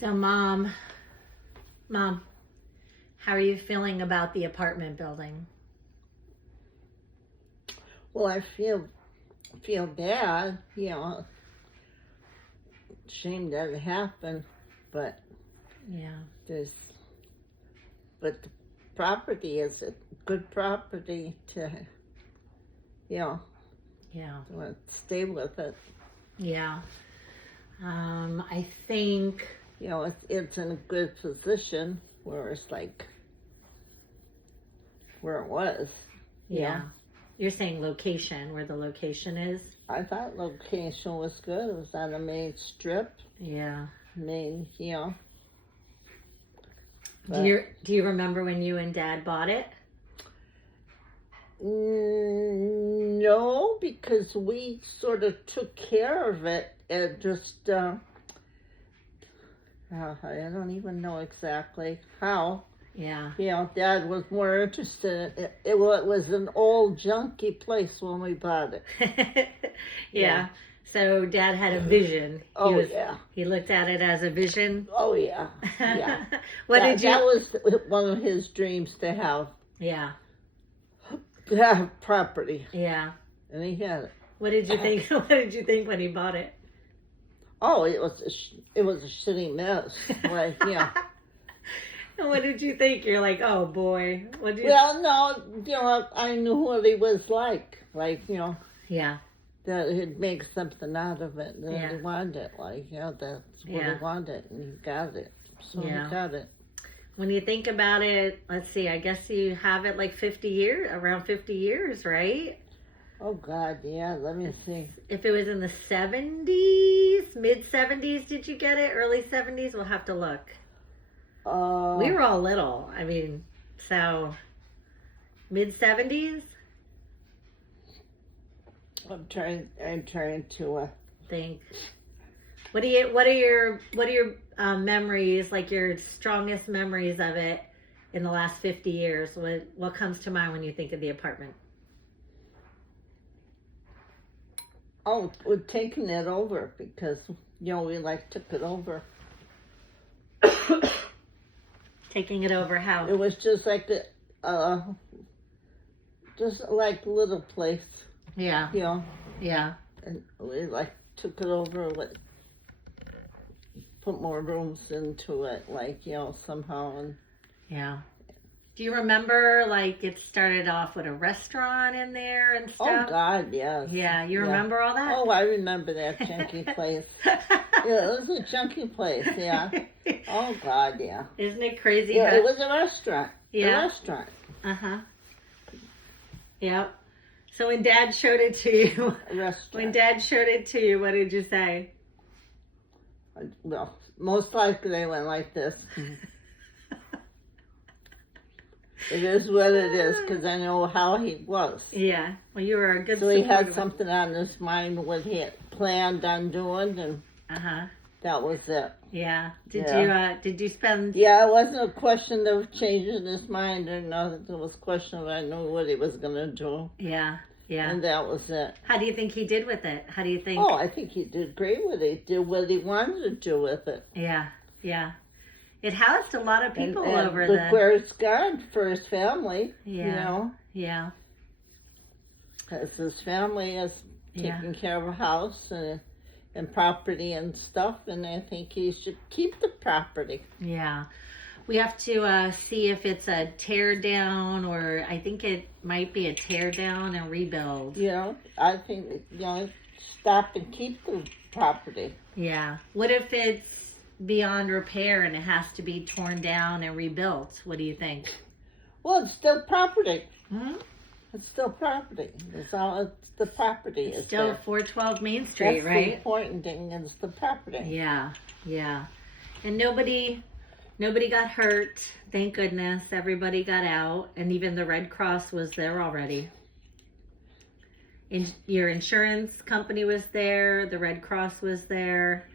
So, Mom, how are you feeling about the apartment building? Well, I feel bad, shame that it happened, but Yeah, there's but the property is a good property to yeah, stay with it. yeah. I think, It's in a good position where it's like where it was. yeah. You're saying location, where the location is? I thought location was good. It was on the main strip, Yeah. main. Do you remember when you and Dad bought it? No, because we sort of took care of it and just, I don't even know exactly how. Yeah. Dad was more interested in it. It was an old junky place when we bought it. Yeah. So Dad had a vision. Yeah. He looked at it as a vision. Oh, yeah. Yeah. That was one of his dreams to have property. Yeah. And he had it. What did you think? What did you think when he bought it? Oh, it was a shitty mess. What did you think? You're like, oh boy. What did you? Well, no, I knew what he was like. Yeah. That he'd make something out of it. And Yeah. he wanted it. That's what he wanted, and he got it. So he got it. When you think about it, let's see. I guess you have it like 50 years, around 50 years, right? Oh God, yeah. Let me see. If it was in the 70s, mid 70s, did you get it? Early 70s? We'll have to look. We were all little. I mean, so mid 70s. I'm trying to think. What are your memories? Like your strongest memories of it in the last 50 years? What comes to mind when you think of the apartment? Oh, we're taking it over because we took it over. Taking it over how? It was just like just like a little place. Yeah. Yeah. And we took it over, put more rooms into it, somehow. And yeah. Do you remember it started off with a restaurant in there and stuff? Oh God, yeah. Yeah, you remember all that? Oh, I remember that junky place. Yeah, it was a junky place. Yeah. Oh God, yeah. Isn't it crazy? Yeah, it was a restaurant. Yeah. A restaurant. Yep. So when Dad showed it to you, what did you say? Well, most likely they went like this. It is what it is, because I know how he was. Yeah. Well, you were a good. So he had something on his mind what he had planned on doing, and that was it. Yeah. Did you spend? Yeah, it wasn't a question of changing his mind or nothing. It was a question of I knew what he was gonna do. Yeah. Yeah. And that was it. How do you think he did with it? How do you think? Oh, I think he did great with it. He did what he wanted to do with it. Yeah. Yeah. It housed a lot of people and over look the. where it's gone for his family. Yeah. Yeah. Because his family is taking care of a house and property and stuff, and I think he should keep the property. Yeah. We have to see if it's a tear down, or I think it might be a tear down and rebuild. I think, stop and keep the property. Yeah. What if it's beyond repair and it has to be torn down and rebuilt? What do you think? Well, it's still property. Mm-hmm. It's still property. It's the property. It's still there. 412 Main Street, That's right? The important thing is the property. Yeah. Yeah. And nobody got hurt. Thank goodness. Everybody got out. And even the Red Cross was there already. Your insurance company was there. The Red Cross was there.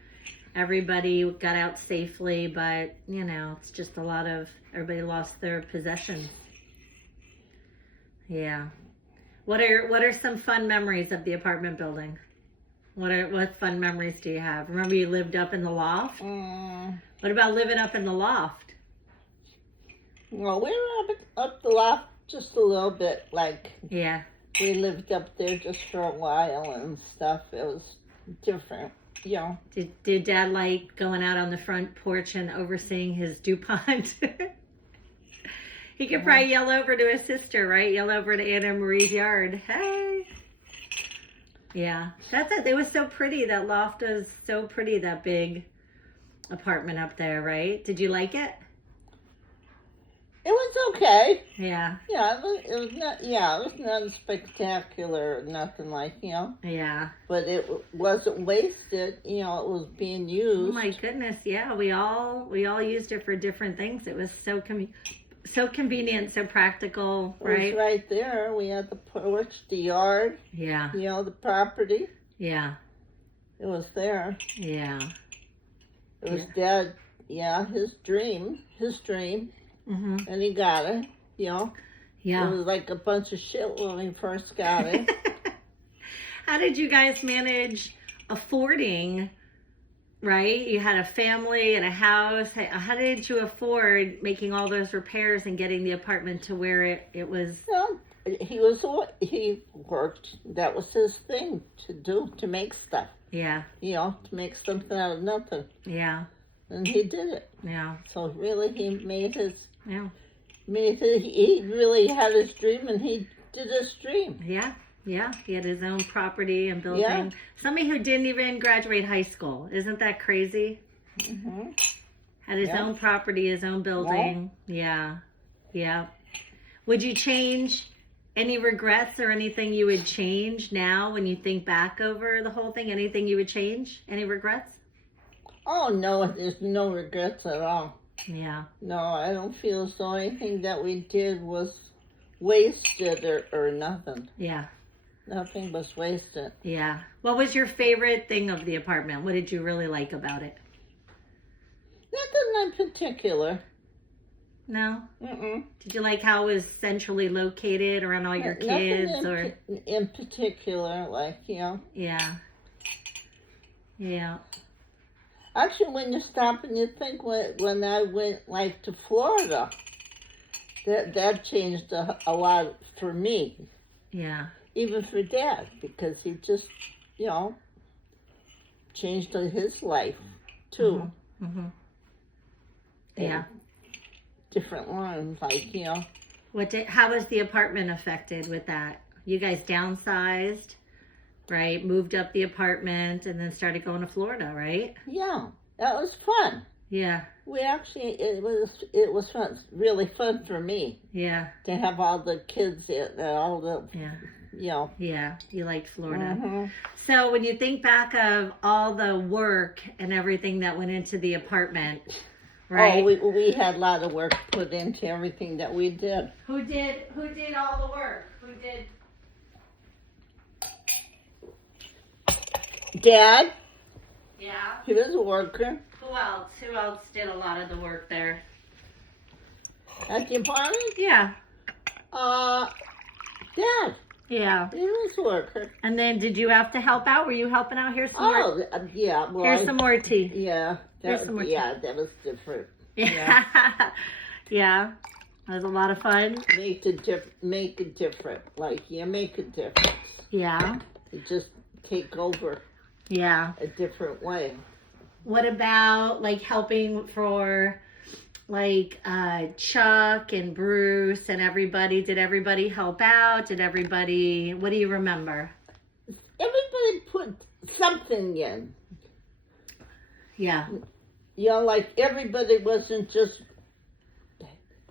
Everybody got out safely, but it's just everybody lost their possessions. Yeah. What are some fun memories of the apartment building? What fun memories do you have? Remember you lived up in the loft? Mm. What about living up in the loft? Well, we were up the loft just a little bit. Like, Yeah. we lived up there just for a while and stuff. It was different, you know. Did Dad like going out on the front porch and overseeing his DuPont? He could probably yell over to his sister, right? Yell over to Anna Marie's yard. Hey. Yeah. That's it. It was so pretty. That loft was so pretty, that big apartment up there, right? Did you like it? It was okay. Yeah. Yeah, it was not. Yeah, it was not spectacular, nothing like, you know. Yeah. But it wasn't wasted. You know, it was being Oh used. my goodness. Yeah. We all used it for different things. It was so convenient, so practical, It was right? right there. We had the porch, the yard, Yeah. you know, the property. Yeah. It was there. Yeah. It was Dad. Yeah, his dream, Mhm. and he got it. You know. Yeah. It was like a bunch of shit when we first got it. How did you guys manage affording, right? You had a family and a house. How did you afford making all those repairs and getting the apartment to where it was? Well, he worked. That was his thing to do, to make stuff. Yeah. You know, to make something out of nothing. Yeah. And he did it. Yeah. So really, he Yeah. he really had his dream, and he did his dream. Yeah. Yeah. He had his own property and building. Yeah. Somebody who didn't even graduate high school. Isn't that crazy? Hmm. Had his Yeah. own property, his own building. Yeah. Yeah. Would you change any regrets or anything you would change now when you think back over the whole thing? Anything you would change? Any regrets? Oh no, there's no regrets at all. Yeah. No, I don't feel as though anything that we did was wasted or nothing. Yeah. Nothing was wasted. Yeah. What was your favorite thing of the apartment? What did you really like about it? Nothing in particular. No? Mm-mm. Did you like how it was centrally located around all your kids? Nothing in particular, like, you know. Yeah. Yeah. Actually, when you stop and you think, when I went, like, to Florida, that changed a lot for me, Yeah. even for Dad, because he just, you know, changed his life, too. Mm-hmm. in Yeah. Different lines, like, you know. How was the apartment affected with that? You guys downsized, right? Moved up the apartment and then started going to Florida, right? Yeah, that was fun. Yeah. We actually, it was fun, really fun for me Yeah. to have all the kids, all the, Yeah. you know. Yeah. You liked Florida. Mhm. So when you think back of all the work and everything that went into the apartment, right? Oh, we had a lot of work put into everything that we did. Who did all the work? Who did? Dad, Yeah. he was a worker Who else? Who else did a lot of the work there? at the apartment. Yeah. Dad, Yeah. he was a worker. And then did you have to help out? Were you helping out? Here's some more. Oh, yeah. Well, Here's some more tea. Yeah, Here's some more tea. that was different. Yeah. Yeah. That was a lot of fun. Make it different. Like, you make a difference. Yeah. You just take over Yeah. a different way. What about like helping for like Chuck and Bruce and everybody? Did everybody help out? What do you remember? Everybody put something in. Yeah. You know, like, everybody wasn't just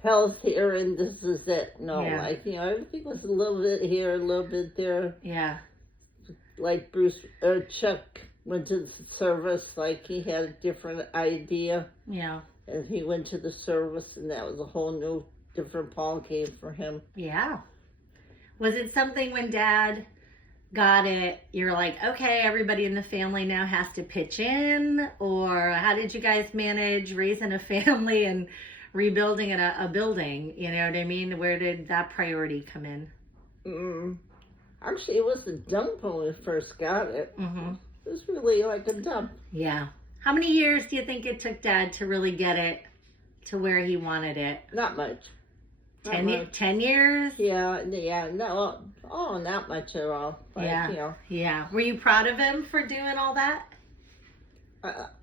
hell's here and this is it. No, Yeah. like, you know, everything was a little bit here, a little bit there. Yeah. Like Bruce or Chuck went to the service, like, he had a different idea, Yeah. and he went to the service, and that was a whole new, different ball game for him. Yeah. Was it something when Dad got it, you're like, okay, everybody in the family now has to pitch in? Or how did you guys manage raising a family and rebuilding a building? You know what I mean? Where did that priority come in? Actually, it wasn't done when we first got it. Mm-hmm. It was really like a dump. Yeah. How many years do you think it took Dad to really get it to where he wanted it? Not much. 10 years? Yeah, no, not much at all. But, Yeah. Yeah. Were you proud of him for doing all that?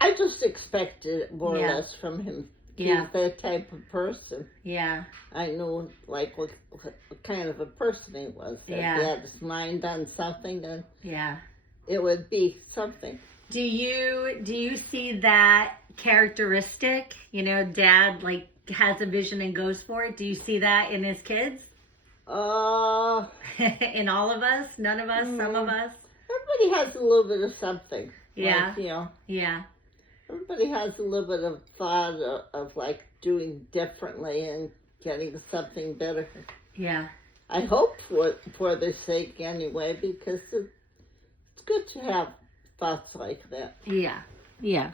I just expected more Yeah. or less from him. Yeah. He's that type of person. Yeah. I knew, like, what kind of a person he was. If Yeah. he had his mind on something, then Yeah. it would be something. Do you see that characteristic? You know, Dad like has a vision and goes for it. Do you see that in his kids? In all of us? None of us? Some of us? Everybody has a little bit of something. Yeah. Like, Yeah. everybody has a little bit of thought of like doing differently and getting something better. Yeah. I hope for their sake anyway, because it's good to have thoughts like that. Yeah. Yeah.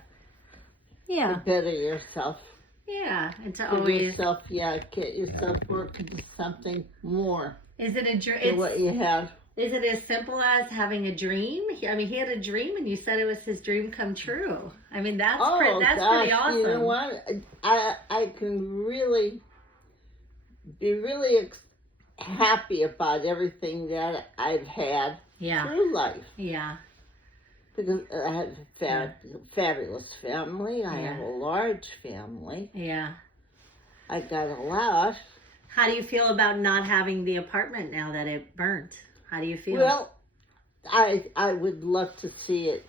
Yeah. To better yourself. Yeah. And to Give always yourself, get yourself working to something more is it a than dream? what you have. Is it as simple as having a dream? I mean, he had a dream, and you said it was his dream come true. I mean, that's that's pretty awesome. You know what? I can really be really happy about everything that I've had Yeah. through life. Yeah. Because I have a fabulous family. I Yeah. have a large family. Yeah. I got a lot. How do you feel about not having the apartment now that it burnt? How do you feel? Well, I would love to see it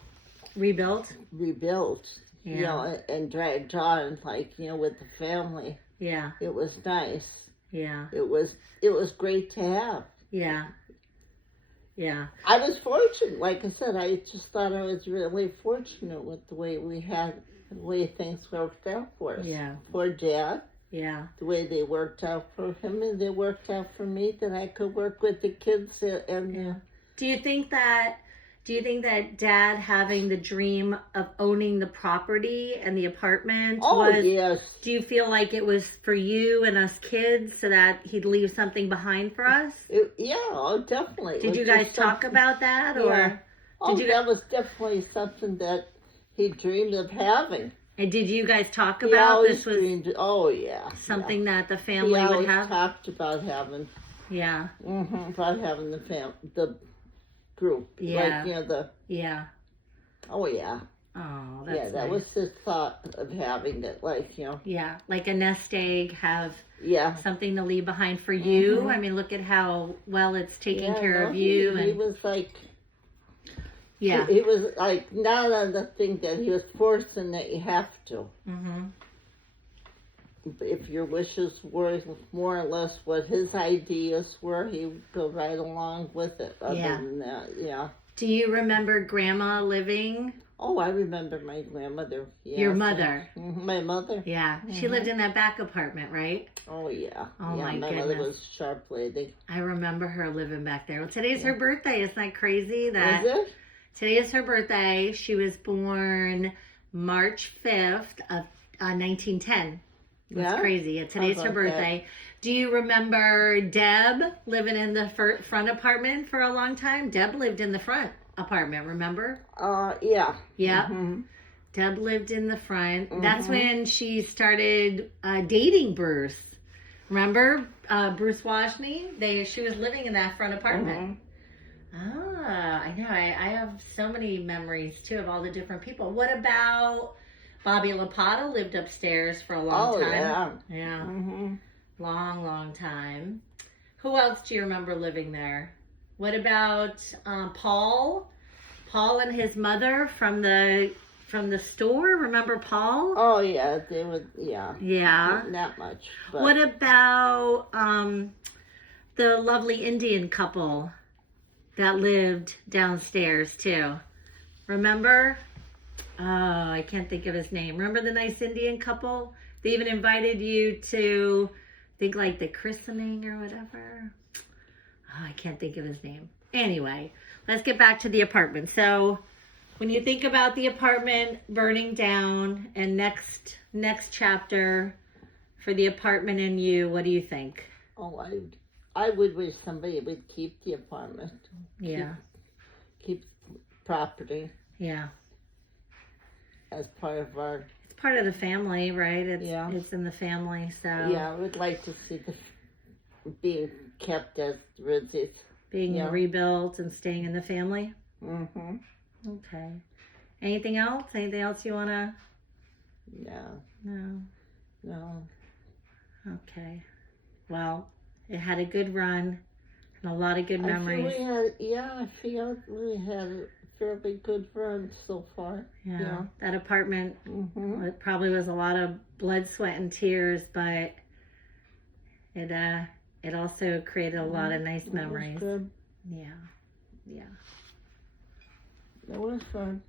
Rebuilt? rebuilt, Yeah. and dragged on, like, with the family. Yeah. It was nice. Yeah. It was great to have. Yeah. Yeah. I was fortunate. Like I said, I just thought I was really fortunate with the way things worked out for us. Yeah. For Dad, Yeah. the way they worked out for him, and they worked out for me, that I could work with the kids and Yeah. Do you think that Dad having the dream of owning the property and the apartment was yes. do you feel like it was for you and us kids so that he'd leave something behind for us? Definitely. Did you guys talk about that Yeah. or did you that was definitely something that he dreamed of having. and did you guys talk He about always this was dreamed. Yeah. something that the He family always would have? talked about having. Yeah. About having the group. Yeah. Like, Yeah. Oh yeah. Oh, that's Yeah, that nice. was his thought of having it, like, Yeah, like a nest egg, have yeah. something to leave behind for you. Mhm. I mean, look at how well it's taking Yeah, care no, of you. He And was like, yeah. he was like not on the thing that he was forcing that you have to. Mm-hmm. If your wishes were more or less what his ideas were, he would go right along with it. Other Yeah. than that, yeah. Do you remember Grandma living? Oh, I remember my grandmother. Yeah. Your mother? My mother. Yeah, she lived in that back apartment, right? Oh yeah. Oh, yeah, my mother goodness. was a sharp lady. I remember her living back there. Well, today's her birthday. Isn't that crazy? That Is it? today is her birthday. She was born March 5th of 1910. That's Yeah. crazy. Yeah, today's How her about that? birthday. Do you remember Deb living in the front apartment for a long time? Deb lived in the front apartment, remember? Yeah. Yeah. Mhm. Deb lived in the front. Mhm. That's when she started dating Bruce. Remember Bruce Washney? She was living in that front apartment. Ah, I know. I have so many memories too of all the different people. What about Bobby Lapata lived upstairs for a long Oh time? yeah. Yeah. Mhm. Long, long time. Who else do you remember living there? What about Paul? Paul and his mother from the store. Remember Paul? Oh yeah, they would. Yeah. Yeah. Not much. But What about the lovely Indian couple that lived downstairs too? Remember? Oh, I can't think of his name. Remember the nice Indian couple? They even invited you to think like the christening or whatever. Oh, I can't think of his name. Anyway, let's get back to the apartment. So when you think about the apartment burning down and next chapter for the apartment and you, what do you think? Oh, I would wish somebody would keep the apartment. Yeah. Keep property. Yeah. as part of our. It's part of the family, right? Yeah. It's in the family, so. Yeah, I would like to see the being kept as Rizzi's. Being Yeah. rebuilt and staying in the family. Mm-hmm. Okay. Anything else? Anything else you want to? No. No. No. Okay. Well, it had a good run and a lot of good memories. I feel we had a fairly good run so far. Yeah. That apartment, Mm-hmm. it probably was a lot of blood, sweat, and tears, but it also created a lot of nice memories. Good. Yeah. Yeah. It was fun.